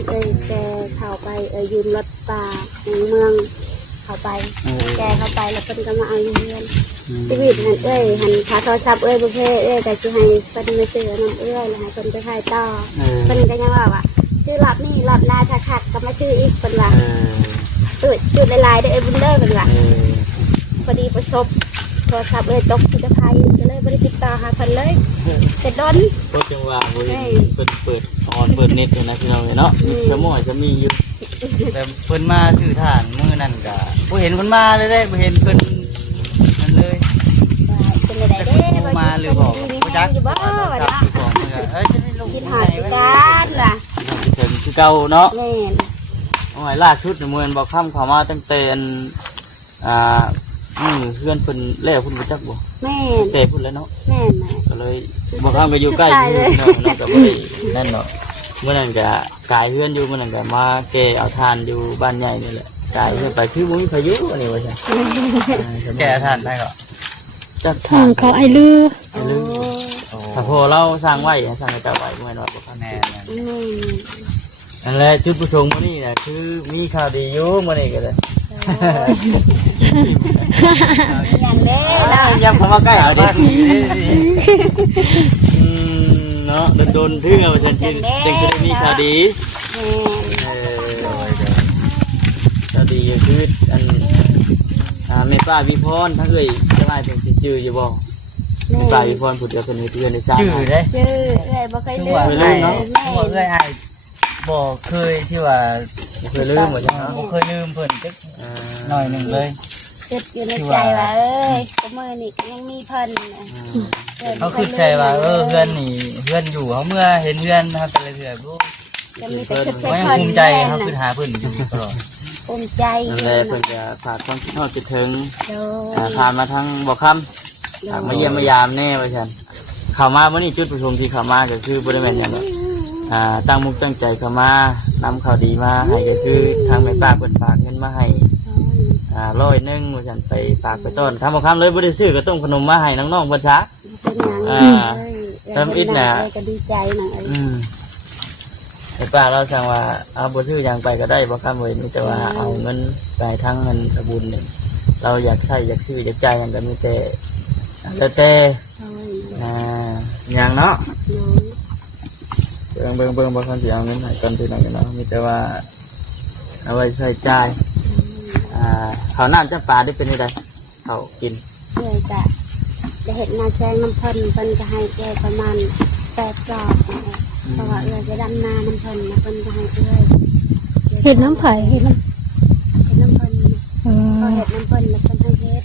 แกเข้าไปยืมรถป่าเมืองเข้าไปแกเข้าไปแล้วเพิ่นก็มาเอาอยู่เรือนชีวิตนั่นหันขาโทรศัพท์บ่เพก็สิให้เพิ่นมาซื้อน้ำแล้วให้เพิ่นไปขายต่อเพิ่นก็ยังว่าชื่อรอบนี้รอบหน้าถ้าขาดก็มาชื่ออีกเพิ่นว่าจุดหลายๆได้บุญเด้อเพิ่นว่าพอดีประสบโทรศัพท์ตกที่กระไทยก็เลยบ่ได้ติดต่อหาเพิ่นเลยแต่ดน ก็จังว่าเพิ่นเปิดออนเปิดเน็ตอยู่นะพี่น้องเนาะสมอยจะมีอยู่ แต่เพิ่นมาซื้อถ่านมื้อนั้นก็บ่เห็นเพิ่นมาเลยเด้บ่เห็นเพิ่นนั่นเลย เป็นอะไรเด้ มาหรือบอก บ่จักอยู่บ่ว่า บอกจะได้ลง คิด ที่ หา ไหน ด ไว้ กันล่ะ ถึง เก่าเนาะ แม่น โอ้ยล่าสุดนี่มื้อนั้นบ่ค้ำเข้ามาตั้งแต่อันเพื่อนเพิ่นแล้วเพิ่นบ่จักบ่ แม่น แต่เพิ่นแล้วเนาะ แม่นนะ ก็เลยบ่ค้ำก็อยู่ใกล้เนาะก็บ่ได้นั่นเนาะมื้อนั้นก็กายเพื่อนอยู่มื้อนั้นก็มาแก้เอาทานอยู่บ้านใหญ่นี่แหละกายเพื่อนไปคือบ่มีพายุอันนี้ว่าซั่น แก้ท่านได้ก็ จัก ทางเขาไอ้ลือ โอ้ ถ้าพอเราสร้างไว้สร้างให้เจ้าไว้มื้อนั้นบ่ค้ำ แน่ แม่น นั่นแหละจุดประสงค์มื้อนี้น่ะคือมีข่าวดีอยู่มื้อนี้ก็เลย อย่างเด้อ ยังเข้ามาใกล้เอาดิเนาะโดนๆถึงเอาฉันจึงจะได้มีข่าวดีข่าวดีก็คืออันแม่ป้าวิพรทั้งเอ้ยจะได้เป็นสิชื่ออยู่บ่แม่ป้าวิพรผู้เดียวคนนี้เพื่อนได้ทราบ ชื่อเด้ ชื่อเอ้ยบ่เคย ชื่ ลื อว่า ม ไอ้ แม่ บ่เคยไอ้บ่เคยที่ว่า เคยลืมหมดจังเนาะ บ่เคยลืมเพิ่นจักหน่อยหนึงเลย คิดอยู่ในใจว่าเอ้ยก็มื้อนี้ก็ยังมีเพิ่นนะ เขาคิดใจว่าเพื่อนนี่เพื่อนอยู่เขาเมื่อเห็นเพื่อนนะครับแต่ละเถื่อรู้ จะมีแต่คิดใส่ เขายัง เพิ่น ภูมิใจครับคือหาเพื่อนอยู่ตลอด ภูมิใจ นั่นแหละเพิ่นจะฝากความคิดฮอดคิดถึง โดย ผ่านมาทางบ่คำมาเยี่ยมมายามแน่ว่าซั่นเข้ามามื้อนี้จุดประสงค์ที่เข้ามาก็คือบ่ได้แม่นหยังหรอกตั้งมุกตั้งใจเข้ามานำข่าวดีมาให้ก็คือทางแม่ป้าเพิ่นฝากเงินมาให้100ว่าซั่นไปฝากไปต้อนทางบ่คำเลยบ่ได้ซื้อกระต้มขนมมาให้น้องๆเพิ่นซะ เป็นหยัง ทำอิฐน่ะ ก็ดีใจหน่อย แม่ป้าเราสั่งว่าเอาบ่ซื้อหยังไปก็ได้บ่คำเว้ยมีแต่ว่าเอาเงินไปทางเงินสบุญนี่เราอยากใช้อยากซื้ออยากจ่ายหยังก็มีแต่แล้วแต่อย่างเนาะเบิ่งบ่คันสิเอาเงินให้กันที่ไหนกันเนาะมีแต่ว่าเอาไว้ใช้จ่ายข้าวน้ำจำปาได้เป็นจังไดเขากิน เลยจะเห็นงานแซงน้ำเพิ่นเพิ่นจะให้แกประมาณ8 จอบเพราะว่าจะดำนาน้ำเพิ่นนะเพิ่นจะให้เห็ดน้ำไผ่เห็ดน้ เห็ดน้ำเพิ่น ำ พอเห็ดน้ำเพิ่นแล้วเพิ่นให้เฮ็ด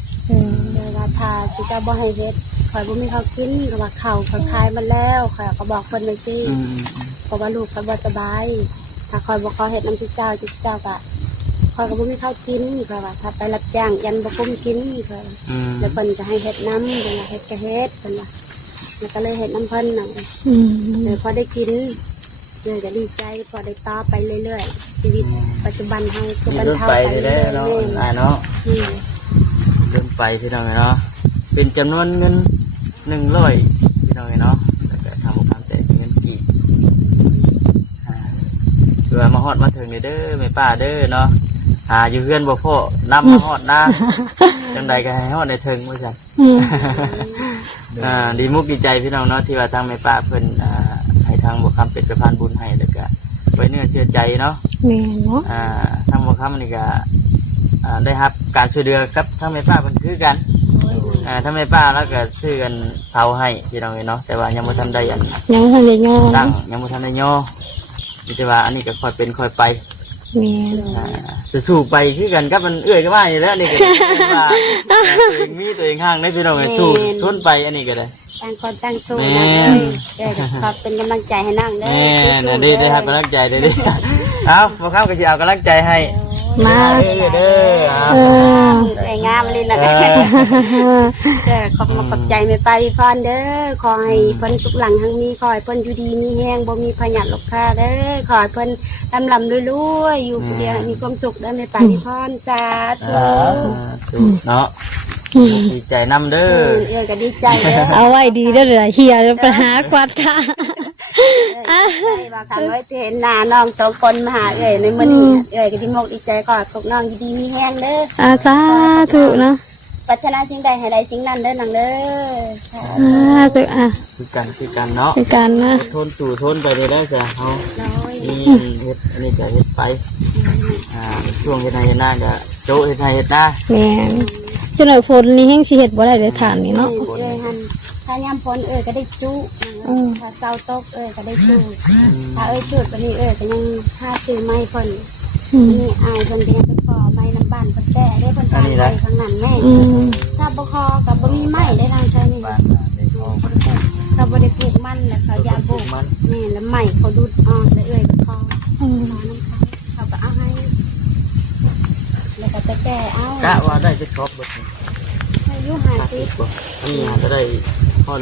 เลยว่าถ้าสิเจ้าบ่ให้เฮ็ดข่อยบ่มีข้าวกินก็ว่าข้าวเขาขายมาแล้วข่อยก็บอกเพิ่นเลยสิเพราะว่าลูกก็บ่สบายถ้าข่อยบ่ขอเฮ็ดน้ำจิเจ้าก็ข่อยก็บ่มีข้าวกินก็ว่าถ้าไปรับจ้างยันบ่คุ้มกินก็แล้วเพิ่นก็ให้เฮ็ดน้ำเพิ่นว่าเฮ็ดก็เฮ็ดเพิ่นว่าแล้วก็เลยเฮ็ดน้ำเพิ่นน่ะเลยพอได้กินเลยก็ดีใจพอได้ต่อไปเรื่อยๆชีวิตปัจจุบันเฮาคือบรรเทาไปเรื่อยๆ เนาะเนาะเริ่มไปพี่น้องเนาะเป็นจำนวนเงิน100พี่น้องเนาะแล้วก็ทำความแต่เงินกี่คือว่ามาฮอดมาถึงเด้อแม่ป้าเด้อเนาะอยู่เพื่อนบ่พ่อนำมาฮอดนะจังใดก็ให้ฮอดได้ถึงว่าซั่นดีมุกดีใจพี่น้องเนาะที่ว่าทางแม่ป้าเพิ่นให้ทางบ่คำเป็นสะพานบุญให้แล้วก็ไว้เนื้อเชื่อใจเนาะ แม่เนาะ ทางบ่คำนี่ก็ได้รับการช่วยเหลือครับทางแม่ป้าเพิ่นคือกันทางแม่ป้าแล้วก็ซื้อกันเสาให้พี่น้องเนาะแต่ว่ายังบ่ทันได้อัน ยังทันได้ย่อ ตั้งยังบ่ทันได้ย่อมีแต่ว่าอันนี้ก็ค่อยเป็นค่อยไป แม่ จะสู้ไปคือกันกับมันเอื้อยก็ว่าอยู่แล้วนี่ก็ว่าตัวเองมีตัวเองห่างได้พี่น้องสู้ทนไปอันนี้ก็ได้ ต่างคนต่างสู้นะขอเป็นกำลังใจให้นั่งเด้อ ได้ครับกำลังใจได้ดิเอาบ่ครับก็สิเอากำลังใจให้ มา เด้อ ไอ้งามเลยนะขอบมาขอบใจแม่ป้าพี่พรเด้อขอให้เพิ่นสุขหลังทั้งนี้ขอให้เพิ่นอยู่ดีมีแห้งบ่มีพยาธิโรคค่าเด้อขอให้เพิ่นลำรวยๆอยู่ผู้เดียวมีความสุขเด้อแม่ป้าพี่พรสาธุ เนาะดีใจนำเด้อ ก็ดีใจเด้อ เอาไว้ดีเด้อเฮียเดี๋ยวปัญหาควัดค่ะ ว่าคำว่าเห็นหน้าน้องสองคนมาหาในมื้อนี้ก็ดีมกดีใจขอให้พวกน้องอยู่ดีมีแห้งเด้อ สาธุเนาะ ปัฒนาสิ่งใดให้ได้สิ่งนั้นเด้อนังเด้อ ธุคือกันเนาะ คือกันนะ ทนสู่ทนไปได้จ้ะเฮานี่เฮ็ดอันนี้ก็เฮ็ดไปช่วงเฮ็ดนาเฮ็ดนาก็โจ๊เฮ็ดนาเฮ็ดนา แม่จังได๋ฝนนี่แฮงสิเฮ็ดบ่ได้เลยฐานนี่เนาะ ถ้ายามฝนก็ได้จุถ้าเช้าตกก็ได้จุถ้าจุดวันนี้ก็ยังหาซื้อไม้เพิ่นนี่อายเพิ่นก็ยังไปขอไม้น้ำบ้านเพิ่นแก้ได้เพิ่นทางไปทางนั้นแม่ถ้าบ่คอก็บ่มีไม้ได้ทางเจ้านี่ บ้านได้เขาบ่ได้ปลูก เขาบ่ได้ปลูกมันแล้วเขายาปลูกนี่แล้วไม้เขาดูดออกแล้วก็คอ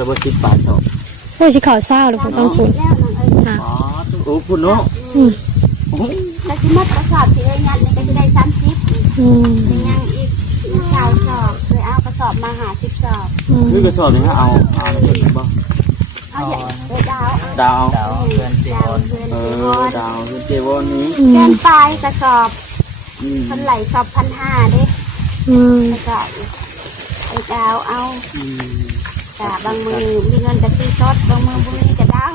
แล้วบ่10 บาทต่อ โอ้ยสิข้าวเช้าหรือบ่ต้องคุณ แล้วนางเอ้ย อ๋อโอ้พุ่นเนาะ แล้วที่มัดกระสอบที่ได้ยันนี่ก็จะได้30 อืม เป็นยังอีกชาวสอบเลยเอากระสอบมาหา10 สอบ คือกระสอบนี่ฮะเอาแล้วเพิ่นบ่ เอาอย่างดาว ดาว ดาวเพื่อนจีวร เพื่อน เอ จีว อ ร ดาวคือเจวอนนี้ เดินปลายกระสอบ อืม พันไหลสอบ1,500เด้ อืม แล้วก็ไอ้ดาวเอา อืม แต่บางมือมีเงินจะซื้อซดบางมือบุรีจะดาว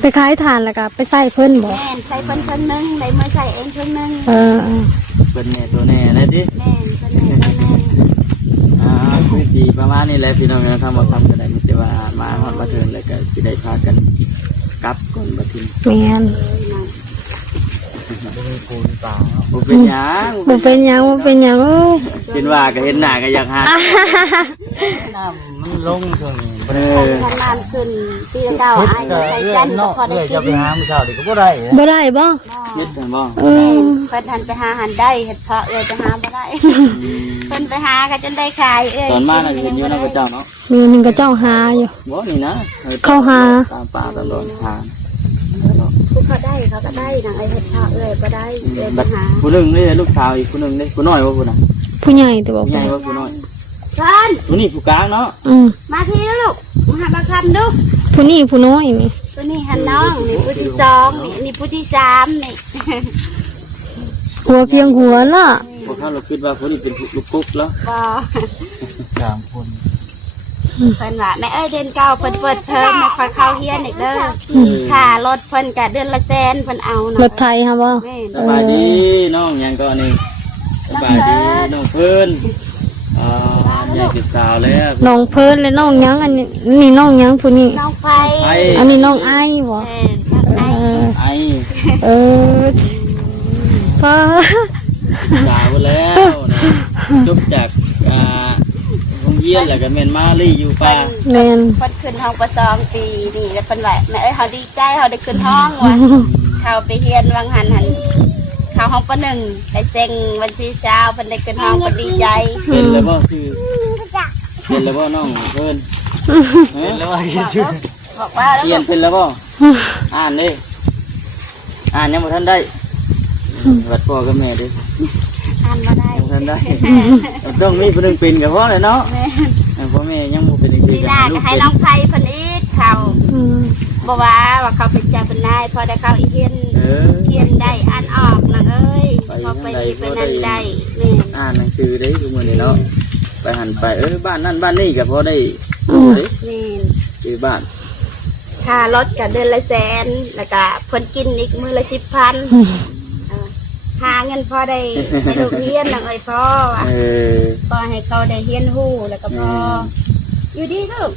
ไปขายทานแล้วก็ไปใส่เพิ่นบ่ แม่นใส่เพิ่นนึงในมือใส่เองเพิ่นนึง เออ เป็นแน่ตัวแน่นะดิ แม่นเพิ่นแม่เพิ่นแม่ คือดีประมาณนี้แหละพี่น้องนะทำมาทำกันได้ไม่ใช่ว่ามาฮอดมาเทินแล้วก็สิได้พากันกลับก่อนบัดที แม่น มีปูนป่าเนาะ บ่เป็นหยัง บ่เป็นหยังบ่เป็นหยังโอ้ย กินว่าก็เห็นหน้าก็อยากหา น้ำมันลงช่วงนี้ เออ ทำงานขึ้นปีเก่าไอ้ ก็ ใส่ เอื้อ จั น นก็ เนาะ พอได้ เอื้อ กิ จะ น ไปหามื้อเช้านี่ก็บ่ได้ บ่ได้บ่ คิดจังบ่ เออ เพิ่นทันไปหาหันได้เห็ดเพาะจะหาบ่ได้เพิ่นไปหาก็จนได้ขายตอนมาน่ะเห็นอยู่นะพระเจ้าเนาะ มีหนึงก็เจ้าหาอยู่ บ่นี่นะ เข้าหา ตามป่าตามดอนทาง ผู้เขาได้เขาก็ได้นางไอ้เห็ดเพาะก็ได้ไป บัด หา ผู้หนึงนี่ลูกสาวอีกผู้หนึงนี่ผู้น้อยบ่ผู้น่ะ ผู้ใหญ่แต่บ่ ผู้ให ไป ญ่บ่ผู้น้อย เพิ่น ผู้นี้ผู้กลางเนาะ อืม มาทีแล้วลูกมาหามาคำดู ผู้นี้ผู้น้อยนี่ ตัวนี้หันน้องนี่ผู้ที่2นี่นี่ผู้ที่3นี่ หัวเพียงหัวล่ะ พวกเขาเราคิดว่าผู้นี้เป็นลูกกุ๊กแล้ว บ่ 3คน เพิ่นว่าแม่เอ้ยเดือนเก่าเพิ่นเปิดเทอมมาคอยเข้าเฮียนอีกเด้อค่ารถเพิ่นก็เดือนละแสนเพิ่นเอา รถไทยฮะบ่ แม่ สบายดีน้องยังก็นี่สบายดีน้องเพิ่นอ๋อใหญ่ติดสาวแล้ว น้องเพิ่นและน้องหยังอันนี้นี่น้องหยังผู้นี้ น้องไฟ ไอ้ อันนี้น้องไอ้บ่ แม่น้องไอ ไอ้ เออป้า สาวแล้วนะจบจากโรงเรียนแล้วก็แม่นมาลี่อยู่ป่า แม่น เพิ่นขึ้นห้องประ2 ปีนี่แล้วเพิ่นว่าแม่เอ้ยเฮาดีใจเฮาได้ขึ้นห้องว่ะเข้าไปเฮียนวังหันเข้าห้องป .1 ได้เซ็งวันที่20เพิ่นได้ขึ้นห้องเพิ่นดีใจ เป็นแล้วบ่คือเป็นแล้วบ่น้องเพิ่น เป็นแล้วว่าสิชื่อ บอกว่าแล้ว เรียนเป็นแล้วบ่อ่านดิอ่านยังบ่ทันได้วัดพ่อกับแม่ดิ อ่านบ่ได้ ยังบ่ทันได้ต้องมีผู้หนึงเป็นก็พอแล้วเนาะ แม่ พ่อแม่ยังบ่เป็นอีก ลีลาก็ให้น้องไผเพิ่นอีกเขา อืม บ่ว่าเขาเป็นเจ้าเป็นนายพอได้เข้าอีเฮียน เออ เทียนได้อ่านออกนะเอ้ยพอไปอีไปนั่นได้แม่ อ่านหนังสือได้ทุกมื้อนี้เนาะไปหันไปบ้านนั่นบ้านนี้ก็พอได้เด้ แม่ คือบ้าน ค่ารถก็เดือนละแสนแล้วก็เพิ่นกินอีกมื้อละ10,000หาเงินพอได้ให้ลูกเรียนนะเอ้ยพ่อว่ะ เออ พอให้เขาได้เรียนรู้แล้วก็พออยู่ดีลูก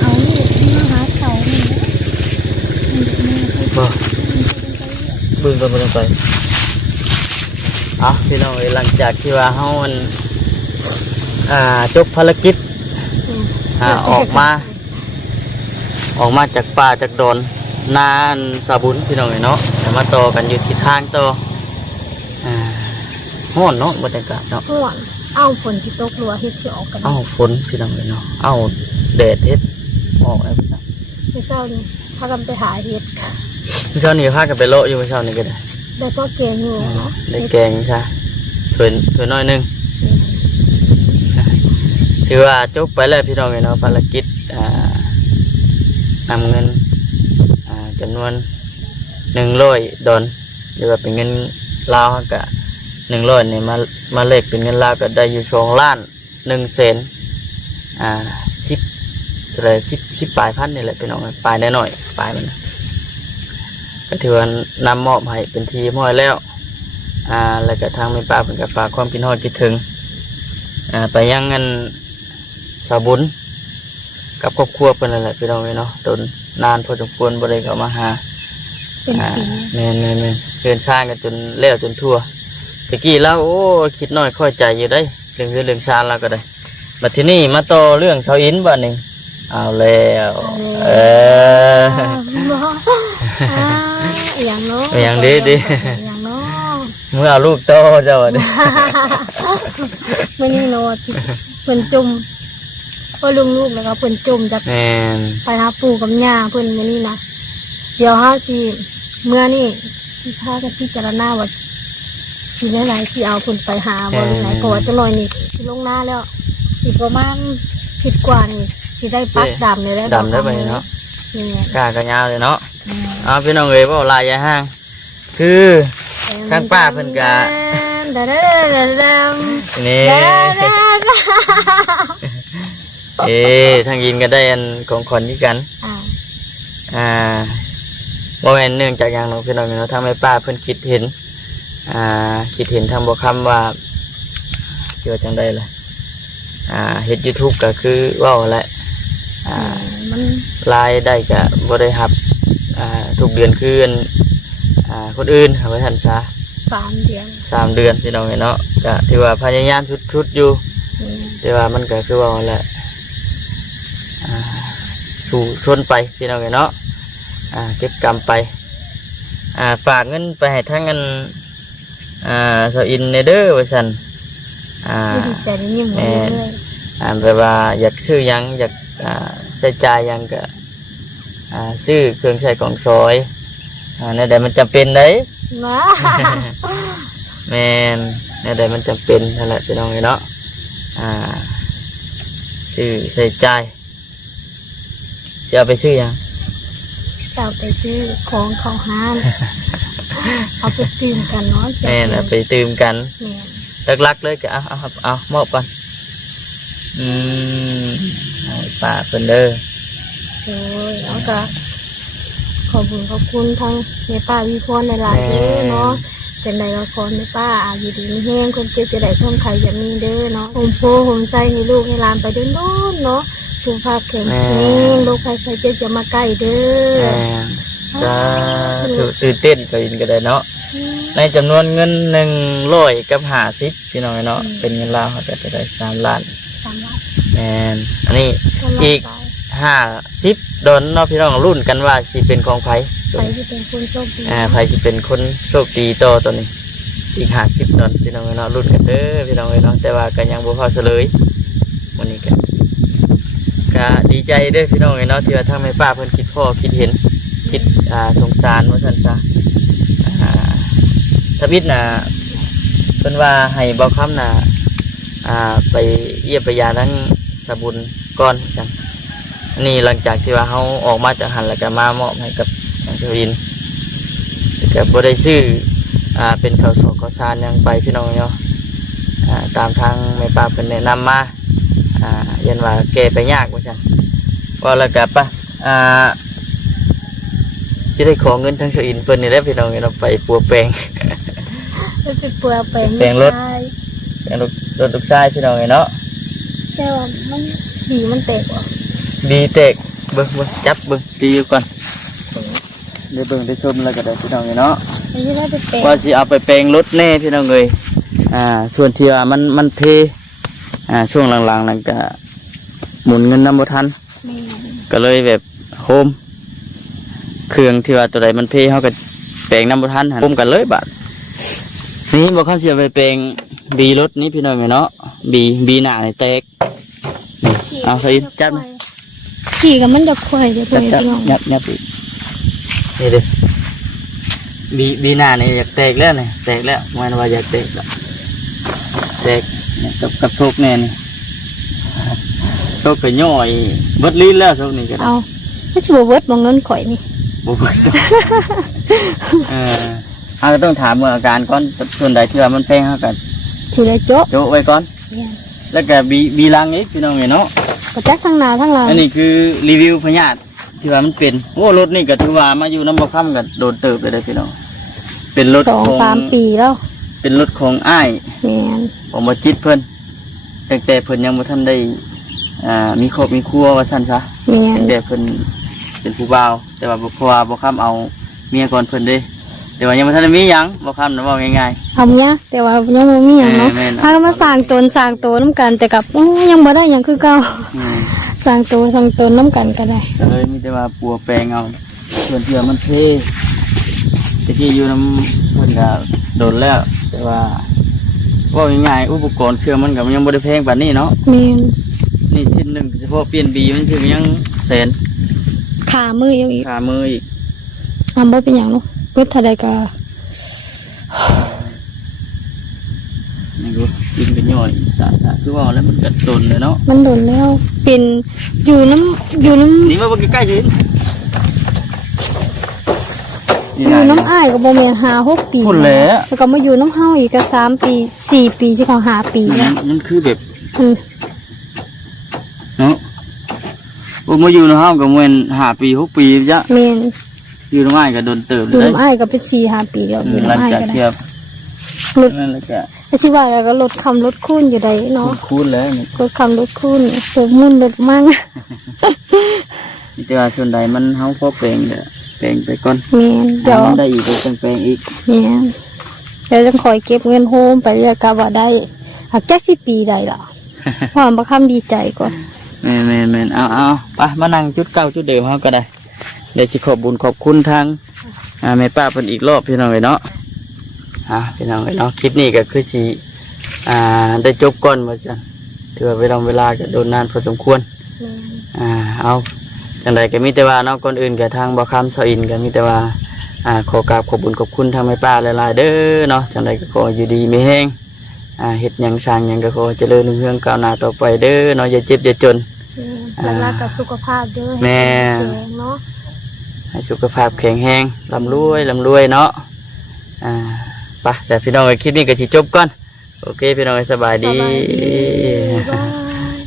เอาลูกมาหาเขานี่นะ บ่เบิ่งกันบ่ต้องไปอ่ะพี่น้องหลังจากที่ว่าเฮามันจบภารกิจออกมาจากป่าจากดอนนานสาบุญพี่น้องเนาะแต่มาต่อกันอยู่ที่ทางต่อฮ้อนเนาะบรรยากาศเนาะ ห่วงเอาฝนที่ตกรัวเฮ็ดสิออกกัน เอ้าฝนพี่น้องเนาะเอ้าแดดเฮ็ดออกแล้วพี่น้อง มื้อเช้านี่พากันไปหาเฮ็ดค่ะ เช้านี้พากันไปเลาะอยู่เช้านี้ก็ได้ ได้พ่อเกงอยู่เนาะ ได้แกงใช่ถ้วยน้อยหนึงถือว่าจบไปแล้วพี่น้องเนาะภารกิจนำเงินจำนวน100 ดอลหรือว่าเป็นเงินลาวก็100นี่มาเลขเป็นเงินลาวก็ได้อยู่2 ล้าน1แสน10เท่าไหร่10ปลายพันนี่แหละพี่น้องปลายน้อยๆปลายมันก็ถือว่านำมอบให้เป็นทีมอยแล้วแล้วก็ทางแม่ป้าเพิ่นก็ฝากความคิดฮอดคิดถึงไปยังเงินสาบุญกับครอบครัวเพิ่นนั่นแหละพี่น้องเนาะโดนนานพอสมควรบ่ได้เข้ามาหา เป็นปี แม่นเดินทางกันจนแล้วจนทั่วตะกี้แล้วโอ้คิดน้อยค่อยใจอยู่ได้เรื่องชาแล้วก็ได้บัดทีนี้มาต่อเรื่องชาวอินบัดนี้เอาแล้วอย่างเนาะ อย่างดี อย่างเนาะ เมื่อเอาลูกโตเจ้าบัดนี้ มื้อนี้เนาะเพิ่นจุ่ม ก็ลุงลูกแล้วก็เพิ่นจมจาก แม่น ไปหาปู่กับย่าเพิ่นมื้อนี้นะเดี๋ยวเฮาสิเมื่อนี่สิพากันพิจารณาว่าสิได้หลายสิเอาเพิ่นไปหาบ่ได้ไหนเพราะว่าจังหน่อยนี่สิลงหน้าแล้วอีกประมาณ10กว่านี่สิได้ปักดำเลยแล้ว ดำได้ไปเนาะ นี่ กล้ากระยาวเลยเนาะเอาพี่น้องเอ้ยเว่าลายยายห้าง คือข้างป้าเพิ่นกะนี่ทางยินก็ได้อันของขอนที่กันโมเมนเนื่องจากอย่างน้องพี่น้องเนาะทำให้ป้าเพิ่นคิดเห็นคิดเห็นทำบ่คำว่าเกี่ยวจังได้เลยเฮ็ด YouTube ก็คือเว้าแหละมันรายได้ก็บ่ได้รับทุกเดือนคือคนอื่นเอาไว้ทันซะ3 เดือน 3 เดือนพี่น้องเนาะก็ถือว่าพยายามชุดอยู่แต่ว่ามันก็คือว่าแหละสู่ชนไปพี่น้องเนาะเก็บกรรมไปฝากเงินไปให้ทั้งเงินสาวอินเนเดอร์ว่าซั่นดีใจได้ยิ้มเลยแปลว่าอยากซื้อยังอยากใช้จ่ายยังก็ซื้อเครื่องใช้ของซอยในใดมันจำเป็นได้แม่นในใดมันจำเป็นนั่นแหละพี่น้องเนาะซื้อใช้จ่ายจะเอาไปซื้อยังจะเอาไปซื้อของเข้าห้างเอาไปตื่มกันเนาะแม่นเอาไปตื่มกันลักๆเลยก็เอามอบกันป้าเพิ่นเด้อโอ้ยแล้วก็ขอบคุณทั้งแม่ป้าวิพรในหลายเด้อเนาะเป็นในละครแม่ป้าอยู่ดีมีแห้งคนเจ็บจะได้ท่องไข่อย่างนี้เด้อเนาะผมโพผมใจให้ลูกให้หลานไปเดินนู้นเนาะสุขภาพแข็งแรงโรคภัยไข้เจ็บจะมาใกล้เด้อจะตื่นเต้นก็ได้เนาะในจำนวนเงิน150พี่น้องเนาะเป็นเงินลาวเขาจะได้3 ล้านแม่นอันนี้อีก50ดอนเนาะพี่น้องรุ่นกันว่าสิเป็นของไผสิเป็นคนโชคดีไผสิเป็นคนโชคดีต่อตัวนี้อีก50ดอนพี่น้องเนาะรุ่นกันเด้อพี่น้องเนาะแต่ว่าก็ยังบ่พอเฉลยวันนี้ก็ดีใจเด้อพี่น้องเนาะที่ว่าทางแม่ป้าเพิ่นคิดพ่อคิดเห็นคิดสงสารว่าซั่นซะทวิตน่ะเพิ่นว่าให้เบาคำน่ะไปเยี่ยมไปยาทั้งสบุญก่อนจังนี่หลังจากที่ว่าเขาออกมาจากหันแล้วก็มามอบให้กับทางเจ้าอินก็บ่ได้ซื้อเป็นข้าวสารข้าวสารยังไปพี่น้องเนาะตามทางแม่ป้าเพิ่นแนะนำมายันว่าแกไปยากว่าซั่นว่าแล้วก็ป่ะสิได้ขอเงินทางเจ้าอินเพิ่นนี่แหละพี่น้องเนาะไปปัวแปลงไปปัวแปลงรถลูกชายพี่น้องเนาะแต่ว่ามันดีมันแตกว่ะดีแตกเบิ่งจับเบิ่งดีอยู่ก่อนได้เบิ่งได้ชมแล้วก็ได้พี่น้องเนาะว่าสิเอาไปแปลงรถแน่พี่น้องเลยส่วนที่ว่ามันเพช่วงหลังๆนั่นก็หมุนเงินน้ำบ่ทันก็เลยแบบโฮมเครื่องที่ว่าตัวใดมันเพเขาก็แปลงน้ำบ่ทันโฮมกันเลยบาดนี่บอกเขาเสียไปแปลงบีรถนี้พี่น้องเนาะบีหน้าในแตกเอาใส่จับขี่กับมันจะควายเดี๋ยวพี่น้องยับอีกนี่ดิบีหน้านี่อยากแตกแล้วนี่แตกแล้วมันว่าอยากแตกแล้วแตกกับโชคแน่นี่โชคก็ย่อยเบิดลิ้นแล้วโชคนี่ก็เอาไม่ใช่เบิดมองเงินข่อยนี่บ่เบิดเราต้องถามเมื่ออาการก่อนส่วนใดที่ว่ามันแพงเขากันทีละโจ๊ไว้ก่อนแล้วก็บีลังนี้พี่น้องเนาะกระจักทั้งหน้าทั้งหลังอันนี้คือรีวิวพญาติที่ว่ามันเป็นโอ้รถนี่ก็ถือว่ามาอยู่น้ำบ่ค่ำกันโดนเติบเลยพี่น้องเป็นรถ2-3 ปีแล้วเป็นรถของอ้ายผมมาจิตเพิ่นแต่เพิ่นยังบ่ทันได้มีครอบมีครัวว่าซั่นซะแต่เพิ่นเป็นผู้บ่าวแต่ว่าบ่ค่ำเอาเมียก่อนเพิ่นเด้แต่ว่ายังไม่ทันมีหยังบอกคำนะบอกง่ายๆเอาเนี้ยแต่ว่ายังไม่มีหยังเนาะถ้ามาสร้างตนน้ำกันแต่กับยังบ่ได้ยังคือเก่าสร้างตนน้ำกันก็ได้เลยมีแต่ว่าปัวแปลงเอาส่วนเถื่อมันเทตะกี้อยู่น้ำเพิ่นก็โดนแล้วแต่ว่าง่ายๆอุปกรณ์เครื่องมันก็ยังบ่ได้แพงแบบนี้เนาะ นี่ชิ้นหนึ่งเฉพาะเปลี่ยนบีมันถึงยังแสน ขามือยังอีก ขามืออีก บ่เป็นหยังเนาะเบิดเท่าใดก็ นี่ก็กินกันย่อยสะคือว่าแล้วมันกัดตนเลยเนาะ มันโดนแล้วเป็นอยู่น้ำ นี่มาใกล้ๆสิ อยู่น้ำอ้ายก็บ่แม่น5-6 ปี พุ่นแหละ แล้วก็มาอยู่น้ำเฮาอีกก็3 ปี4 ปีสิเข้า5 ปีแล้ว มันคือแบบ อือ เนาะผมมาอยู่ในห้องกับมัน5 ปี6 ปีจ้ะ แม่น อยู่ในง่ายก็โดนเติบ อยู่ เลย น้ำอ้ายก็เป็น4-5 ปีแล้วอยู่ หลัง น้ำอ้าย จาก ก็ เที ได้ ยบ ลด นั่นแหละก็ อาชีว่าแล้วก็ลดคำลดคูณอยู่ได้เนาะ คูณแล้วนี่ ลดคำลดคูณลดมุ่นลดมั่ง แต่ว่าส่วนใดมันเฮาพอแปลงเด้อแปลงไปก่อน แม่นเดี๋ยว มันได้อีกก็ต้องแปลงอีก แม่นเดี๋ยวจะคอยเก็บเงินโฮมไปเรียกกะว่าได้หักจัก10 ปีได้ล่ะ ความประคำดีใจก่อน แม่นเอาไปมานั่งจุดเก่าจุดเดิมเฮาก็ได้ได้สิขอบบุญขอบคุณทางแม่ป้าเพิ่นอีกรอบพี่น้องเอ้ยเนาะพี่น้องเอ้ยเนาะคลิปนี้ก็คือสิได้จบก่อนว่าซั่นถือว่าเวลาก็โดนนานพอสมควรเอาจังใดก็มีแต่ว่าเนาะก่อนอื่นก็ทางบ่คำเซาอินก็มีแต่ว่าขอกราบขอบบุญขอบคุณทางแม่ป้าหลายๆเด้อเนาะจังใดก็ขออยู่ดีมีแฮงเฮ็ดหยังสร้างหยังก็ขอเจริญรุ่งเรืองก้าวหน้าต่อไปเด้อเนาะอย่าเจ็บอย่าจน รักกับสุขภาพด้วย แม่ เนาะ ให้สุขภาพแข็งแรงร่ำรวยเนาะไปแต่พี่น้องคลิปนี้ก็สิจบก่อนโอเคพี่น้องสบายดี บ๊ายบาย